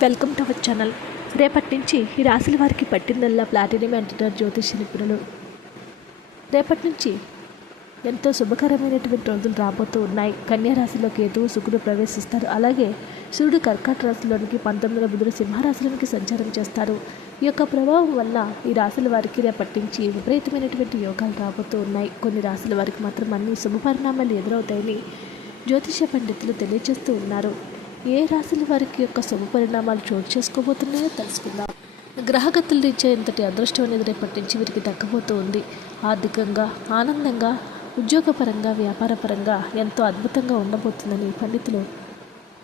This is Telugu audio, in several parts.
Welcome to our channel. రేపటి నుంచి ఈ రాశుల వారికి పట్టిందల్లా ప్లాటినం అంటున్నారు జ్యోతిష నిపుణులు. రేపటి నుంచి ఎంతో శుభకరమైనటువంటి రోజులు రాబోతూ ఉన్నాయి. కన్యా రాశిలో కేతువు శుకుడు ప్రవేశిస్తారు. అలాగే సూర్యుడు కర్కాట రాశిలోనికి పంతొమ్మిదిలో బుధుడు సింహరాశిలోనికి సంచారం చేస్తారు. ఈ యొక్క ప్రభావం వల్ల ఈ రాశుల వారికి రేపటి నుంచి విపరీతమైనటువంటి యోగాలు రాబోతూ ఉన్నాయి. కొన్ని రాశుల వారికి మాత్రం అన్ని శుభ పరిణామాలు ఎదురవుతాయని జ్యోతిష పండితులు తెలియజేస్తూ ఉన్నారు. ఏ రాశుల వారికి యొక్క శుభ పరిణామాలు చోటు చేసుకోబోతున్నాయో తెలుసుకుందాం. గ్రహగతులు ఇచ్చే ఇంతటి అదృష్టం అనేది రేపటి నుంచి వీరికి దక్కబోతూ ఉంది. ఆర్థికంగా ఆనందంగా ఉద్యోగపరంగా వ్యాపారపరంగా ఎంతో అద్భుతంగా ఉండబోతుందని పండితులు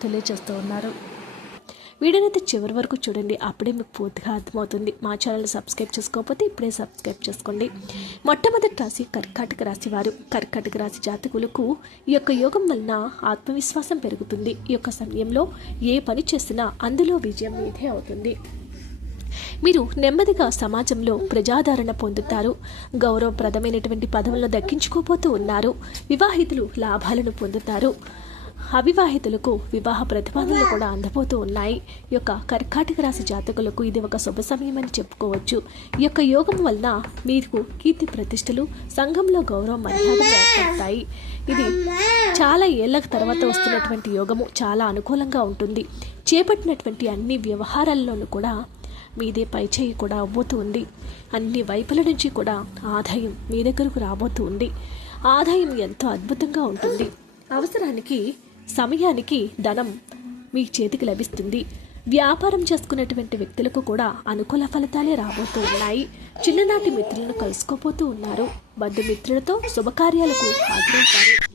తెలియజేస్తూ ఉన్నారు. వీడియోనైతే చివరి వరకు చూడండి అప్పుడే మీకు పూర్తిగా అర్థమవుతుంది. మా ఛానల్ సబ్స్క్రైబ్ చేసుకోకపోతే ఇప్పుడే సబ్స్క్రైబ్ చేసుకోండి. మొట్టమొదటి రాశి కర్కాటక రాశి వారు. కర్కాటక రాశి జాతకులకు ఈ యొక్క యోగం వలన ఆత్మవిశ్వాసం పెరుగుతుంది. ఈ యొక్క సమయంలో ఏ పని చేసినా అందులో విజయం మీదే అవుతుంది. మీరు నెమ్మదిగా సమాజంలో ప్రజాదరణ పొందుతారు. గౌరవప్రదమైనటువంటి పదవులను దక్కించుకోబోతూ ఉన్నారు. వివాహితులు లాభాలను పొందుతారు. అవివాహితులకు వివాహ ప్రతిపాదనలు కూడా అందబోతూ ఉన్నాయి. ఈ యొక్క కర్కాటక రాశి జాతకులకు ఇది ఒక శుభ సమయం అని చెప్పుకోవచ్చు. ఈ యొక్క యోగం వలన మీకు కీర్తి ప్రతిష్టలు సంఘంలో గౌరవ మర్యాదలు ఏర్పడతాయి. ఇది చాలా ఏళ్ళ తర్వాత వస్తున్నటువంటి యోగము. చాలా అనుకూలంగా ఉంటుంది. చేపట్టినటువంటి అన్ని వ్యవహారాల్లోనూ కూడా మీదే పై చేయి కూడా అవ్వబోతూ ఉంది. అన్ని వైపుల నుంచి కూడా ఆదాయం మీ దగ్గరకు రాబోతూ ఉంది. ఆదాయం ఎంతో అద్భుతంగా ఉంటుంది. అవసరానికి సమయానికి ధనం మీ చేతికి లభిస్తుంది. వ్యాపారం చేసుకునేటువంటి వ్యక్తులకు కూడా అనుకూల ఫలితాలే రాబోతూ ఉన్నాయి. చిన్ననాటి మిత్రులను కలుసుకోబోతూ ఉన్నారు. బంధుమిత్రులతో శుభకార్యాలకు హాజరవుతారు.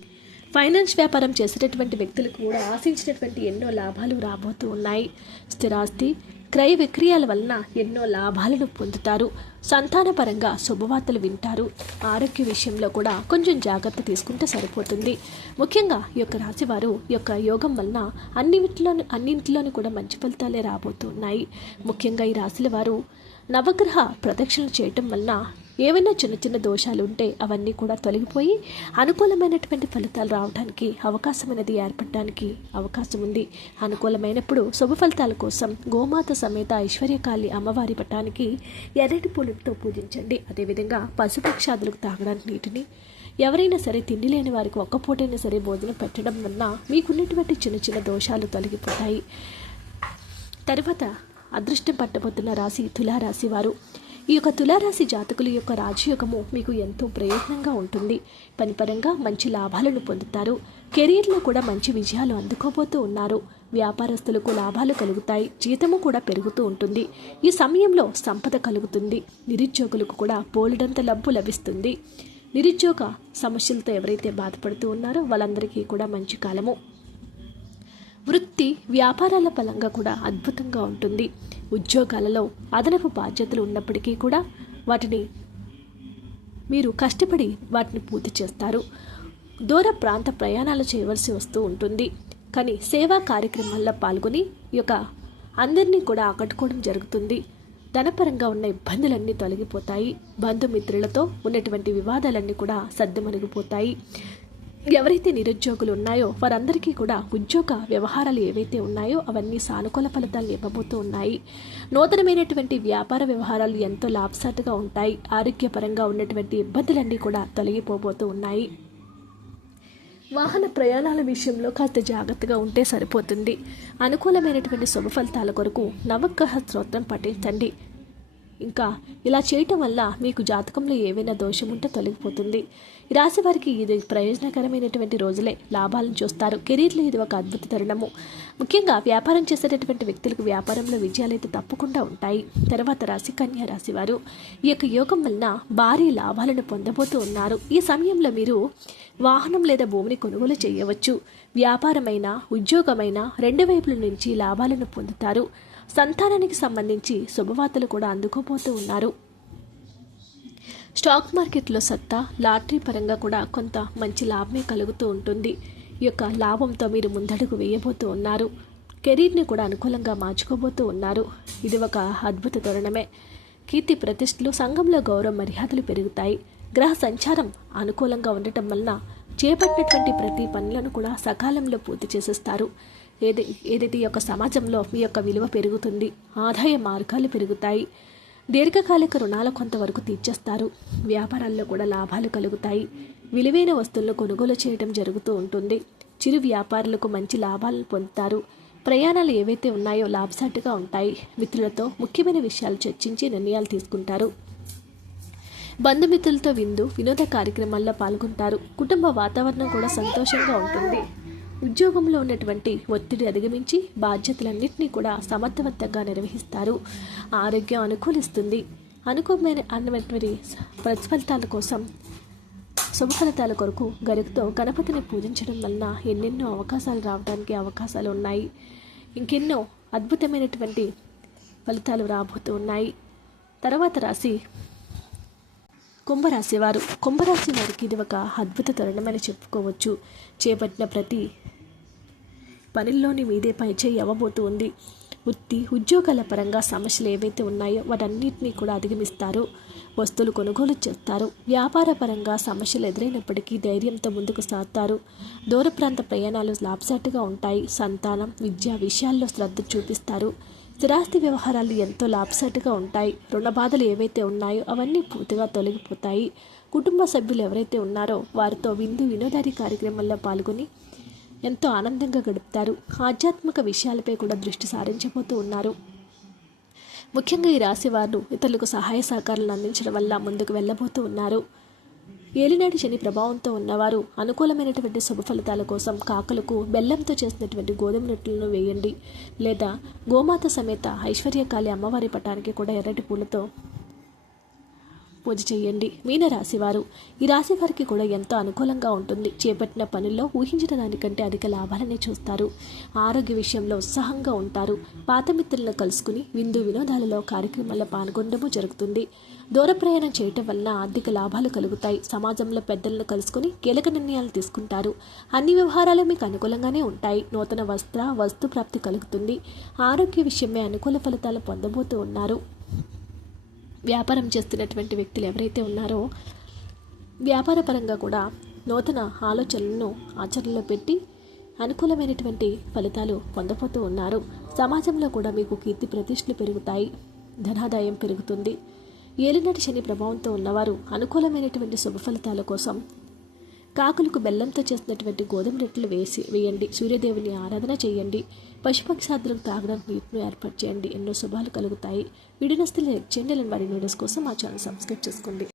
ఫైనాన్స్ వ్యాపారం చేసేటటువంటి వ్యక్తులకు కూడా ఆశించినటువంటి ఎన్నో లాభాలు రాబోతూ ఉన్నాయి. స్థిరాస్తి క్రయ విక్రయాల వలన ఎన్నో లాభాలను పొందుతారు. సంతానపరంగా శుభవార్తలు వింటారు. ఆరోగ్య విషయంలో కూడా కొంచెం జాగ్రత్త తీసుకుంటే సరిపోతుంది. ముఖ్యంగా ఈ యొక్క రాశివారు ఈ యొక్క యోగం వలన అన్నింటిలోని అన్నింటిలోనూ కూడా మంచి ఫలితాలే రాబోతున్నాయి. ముఖ్యంగా ఈ రాశుల వారు నవగ్రహ ప్రదక్షిణలు చేయటం వలన ఏవైనా చిన్న చిన్న దోషాలు ఉంటే అవన్నీ కూడా తొలగిపోయి అనుకూలమైనటువంటి ఫలితాలు రావడానికి అవకాశం అనేది ఏర్పడడానికి అవకాశం ఉంది. అనుకూలమైనప్పుడు శుభ ఫలితాల కోసం గోమాత సమేత ఐశ్వర్యకాళి అమ్మవారి పటానికి ఎర్రటి పూలతో పూజించండి. అదేవిధంగా పశుపక్షాదులకు తాగడానికి నీటిని ఎవరైనా సరే తిండి లేని వారికి ఒక్క పూటైనా సరే భోజనం పెట్టడం వలన మీకున్నటువంటి చిన్న చిన్న దోషాలు తొలగిపోతాయి. తర్వాత అదృష్టం పట్టబోతున్న రాశి తులారాశి వారు ఈ యొక్క తులారాశి జాతకుల యొక్క రాజయోగము మీకు ఎంతో ప్రయోజనంగా ఉంటుంది. పనిపరంగా మంచి లాభాలను పొందుతారు. కెరీర్లో కూడా మంచి విజయాలు అందుకోబోతూ ఉన్నారు. వ్యాపారస్తులకు లాభాలు కలుగుతాయి. జీతము కూడా పెరుగుతూ ఉంటుంది. ఈ సమయంలో సంపద కలుగుతుంది. నిరుద్యోగులకు కూడా పోలెడంత లబ్బు లభిస్తుంది. నిరుద్యోగ సమస్యలతో ఎవరైతే బాధపడుతూ ఉన్నారో వాళ్ళందరికీ కూడా మంచి కాలము. వృత్తి వ్యాపారాల పరంగా కూడా అద్భుతంగా ఉంటుంది. ఉద్యోగాలలో అదనపు బాధ్యతలు ఉన్నప్పటికీ కూడా వాటిని మీరు కష్టపడి వాటిని పూర్తి చేస్తారు. దూర ప్రాంత ప్రయాణాలు చేయవలసి వస్తూ ఉంటుంది. కానీ సేవా కార్యక్రమాల్లో పాల్గొని ఈ యొక్క అందరినీ కూడా ఆకట్టుకోవడం జరుగుతుంది. ధనపరంగా ఉన్న ఇబ్బందులన్నీ తొలగిపోతాయి. బంధుమిత్రులతో ఉన్నటువంటి వివాదాలన్నీ కూడా సర్దుమణిగిపోతాయి. ఎవరైతే నిరుద్యోగులు ఉన్నాయో వారందరికీ కూడా ఉద్యోగ వ్యవహారాలు ఏవైతే ఉన్నాయో అవన్నీ సానుకూల ఫలితాలు ఇవ్వబోతూ ఉన్నాయి. నూతనమైనటువంటి వ్యాపార వ్యవహారాలు ఎంతో లాభసాటిగా ఉంటాయి. ఆరోగ్యపరంగా ఉన్నటువంటి ఇబ్బందులన్నీ కూడా తొలగిపోబోతూ ఉన్నాయి. వాహన ప్రయాణాల విషయంలో కాస్త జాగ్రత్తగా ఉంటే సరిపోతుంది. అనుకూలమైనటువంటి శుభ ఫలితాల కొరకు నవగ్రహ స్తోత్రం పఠించండి. ఇంకా ఇలా చేయటం వల్ల మీకు జాతకంలో ఏవైనా దోషం ఉంటే తొలగిపోతుంది. ఈ రాశి వారికి ఇది ప్రయోజనకరమైనటువంటి రోజులే. లాభాలను చూస్తారు. కెరీర్లో ఇది ఒక అద్భుత తరుణము. ముఖ్యంగా వ్యాపారం చేసేటటువంటి వ్యక్తులకు వ్యాపారంలో విజయాలు అయితే తప్పకుండా ఉంటాయి. తర్వాత రాశి కన్యా రాశి వారు ఈ యొక్క యోగం వలన భారీ లాభాలను పొందబోతూ ఉన్నారు. ఈ సమయంలో మీరు వాహనం లేదా భూమిని కొనుగోలు చేయవచ్చు. వ్యాపారమైన ఉద్యోగమైన రెండు వైపుల నుంచి లాభాలను పొందుతారు. సంతానానికి సంబంధించి శుభవార్తలు కూడా అందుకోబోతూ ఉన్నారు. స్టాక్ మార్కెట్లో సత్తా లాటరీ పరంగా కూడా కొంత మంచి లాభమే కలుగుతూ ఉంటుంది. ఈ యొక్క లాభంతో మీరు ముందడుగు వేయబోతూ ఉన్నారు. కెరీర్ని కూడా అనుకూలంగా మార్చుకోబోతూ ఉన్నారు. ఇది ఒక అద్భుత తరుణమే. కీర్తి ప్రతిష్టలు సంఘంలో గౌరవ మర్యాదలు పెరుగుతాయి. గ్రహ సంచారం అనుకూలంగా ఉండటం వలన చేపట్టినటువంటి ప్రతి పనులను కూడా సకాలంలో పూర్తి చేసేస్తారు. ఏది ఏదైతే ఈ యొక్క సమాజంలో మీ యొక్క విలువ పెరుగుతుంది ఆదాయ మార్గాలు పెరుగుతాయి. దీర్ఘకాలిక రుణాలు కొంతవరకు తీర్చేస్తారు. వ్యాపారాల్లో కూడా లాభాలు కలుగుతాయి. విలువైన వస్తువులను కొనుగోలు చేయడం జరుగుతూ ఉంటుంది. చిరు వ్యాపారులకు మంచి లాభాలను పొందుతారు. ప్రయాణాలు ఏవైతే ఉన్నాయో లాభసాటిగా ఉంటాయి. మిత్రులతో ముఖ్యమైన విషయాలు చర్చించి నిర్ణయాలు తీసుకుంటారు. బంధుమిత్రులతో విందు వినోద కార్యక్రమాల్లో పాల్గొంటారు. కుటుంబ వాతావరణం కూడా సంతోషంగా ఉంటుంది. ఉద్యోగంలో ఉన్నటువంటి ఒత్తిడి అధిగమించి బాధ్యతలన్నింటినీ కూడా సమర్థవంతంగా నిర్వహిస్తారు. ఆరోగ్యం అనుకూలిస్తుంది. అనుకూలమైన అన్నటువంటి ప్రతిఫలితాల కోసం శుభఫలితాల కొరకు గరుకుతో గణపతిని పూజించడం వలన ఎన్నెన్నో అవకాశాలు రావడానికి అవకాశాలు ఉన్నాయి. ఇంకెన్నో అద్భుతమైనటువంటి ఫలితాలు రాబోతూ ఉన్నాయి. తర్వాత రాశి కుంభరాశి వారు. కుంభరాశి వారికి ఇది ఒక అద్భుత తరుణమని చెప్పుకోవచ్చు. చేపట్టిన ప్రతి పనుల్లోని మీదే పైచేయి అవ్వబోతూ ఉంది వృత్తి ఉద్యోగాల పరంగా సమస్యలు ఏవైతే ఉన్నాయో వాటన్నిటినీ కూడా అధిగమిస్తారు. వస్తువులు కొనుగోలు చేస్తారు. వ్యాపార పరంగా సమస్యలు ఎదురైనప్పటికీ ధైర్యంతో ముందుకు సాగుతారు. దూర ప్రాంత ప్రయాణాలు లాభసాటుగా ఉంటాయి. సంతానం విద్యా విషయాల్లో శ్రద్ధ చూపిస్తారు. స్థిరాస్తి వ్యవహారాలు ఎంతో లాభసాటుగా ఉంటాయి. రుణ బాధలు ఏవైతే ఉన్నాయో అవన్నీ పూర్తిగా తొలగిపోతాయి. కుటుంబ సభ్యులు ఎవరైతే ఉన్నారో వారితో విందు వినోదారి కార్యక్రమాల్లో పాల్గొని ఎంతో ఆనందంగా గడుపుతారు. ఆధ్యాత్మిక విషయాలపై కూడా దృష్టి సారించబోతూ ఉన్నారు. ముఖ్యంగా ఈ రాశి వారు ఇతరులకు సహాయ సహకారాలను అందించడం వల్ల ముందుకు వెళ్ళబోతూ ఉన్నారు. ఏలినాటి శని ప్రభావంతో ఉన్నవారు అనుకూలమైనటువంటి శుభ ఫలితాల కోసం కాకలకు బెల్లంతో చేసినటువంటి గోధుమ రొట్టెలను వేయండి. లేదా గోమాత సమేత ఐశ్వర్యకాళి అమ్మవారి పటానికి కూడా ఎర్రటి పూలతో పూజ చేయండి మీన రాశివారు ఈ రాశి వారికి కూడా ఎంతో అనుకూలంగా ఉంటుంది. చేపట్టిన పనుల్లో ఊహించిన దానికంటే అధిక లాభాలనే చూస్తారు. ఆరోగ్య విషయంలో ఉత్సాహంగా ఉంటారు. పాత మిత్రులను కలుసుకుని విందు వినోదాలలో కార్యక్రమాల్లో పాల్గొనడము జరుగుతుంది. దూర ప్రయాణం చేయటం వలన ఆర్థిక లాభాలు కలుగుతాయి. సమాజంలో పెద్దలను కలుసుకుని కీలక నిర్ణయాలు తీసుకుంటారు. అన్ని వ్యవహారాలు మీకు అనుకూలంగానే ఉంటాయి. నూతన వస్త్ర వస్తు ప్రాప్తి కలుగుతుంది. ఆరోగ్య విషయమే అనుకూల ఫలితాలు పొందబోతూ ఉన్నారు. వ్యాపారం చేస్తున్నటువంటి వ్యక్తులు ఎవరైతే ఉన్నారో వ్యాపారపరంగా కూడా నూతన ఆలోచనలను ఆచరణలో పెట్టి అనుకూలమైనటువంటి ఫలితాలు పొందబోతూ ఉన్నారు. సమాజంలో కూడా మీకు కీర్తి ప్రతిష్టలు పెరుగుతాయి ధనాదాయం పెరుగుతుంది. ఏలినాటి శని ప్రభావంతో ఉన్నవారు అనుకూలమైనటువంటి శుభ ఫలితాల కోసం కాకులకు బెల్లంతో చేసినటువంటి గోధుమ రొట్టెలు వేసి వేయండి. సూర్యదేవుని ఆరాధన చేయండి. పశుపక్షాదులకు తాగడానికి నీటిని ఏర్పాటు చేయండి. ఎన్నో శుభాలు కలుగుతాయి. వీడియో నస్తే చేయండి. ఇలాంటి వారి వీడియోస్ కోసం మా ఛానల్ సబ్స్క్రైబ్ చేసుకోండి.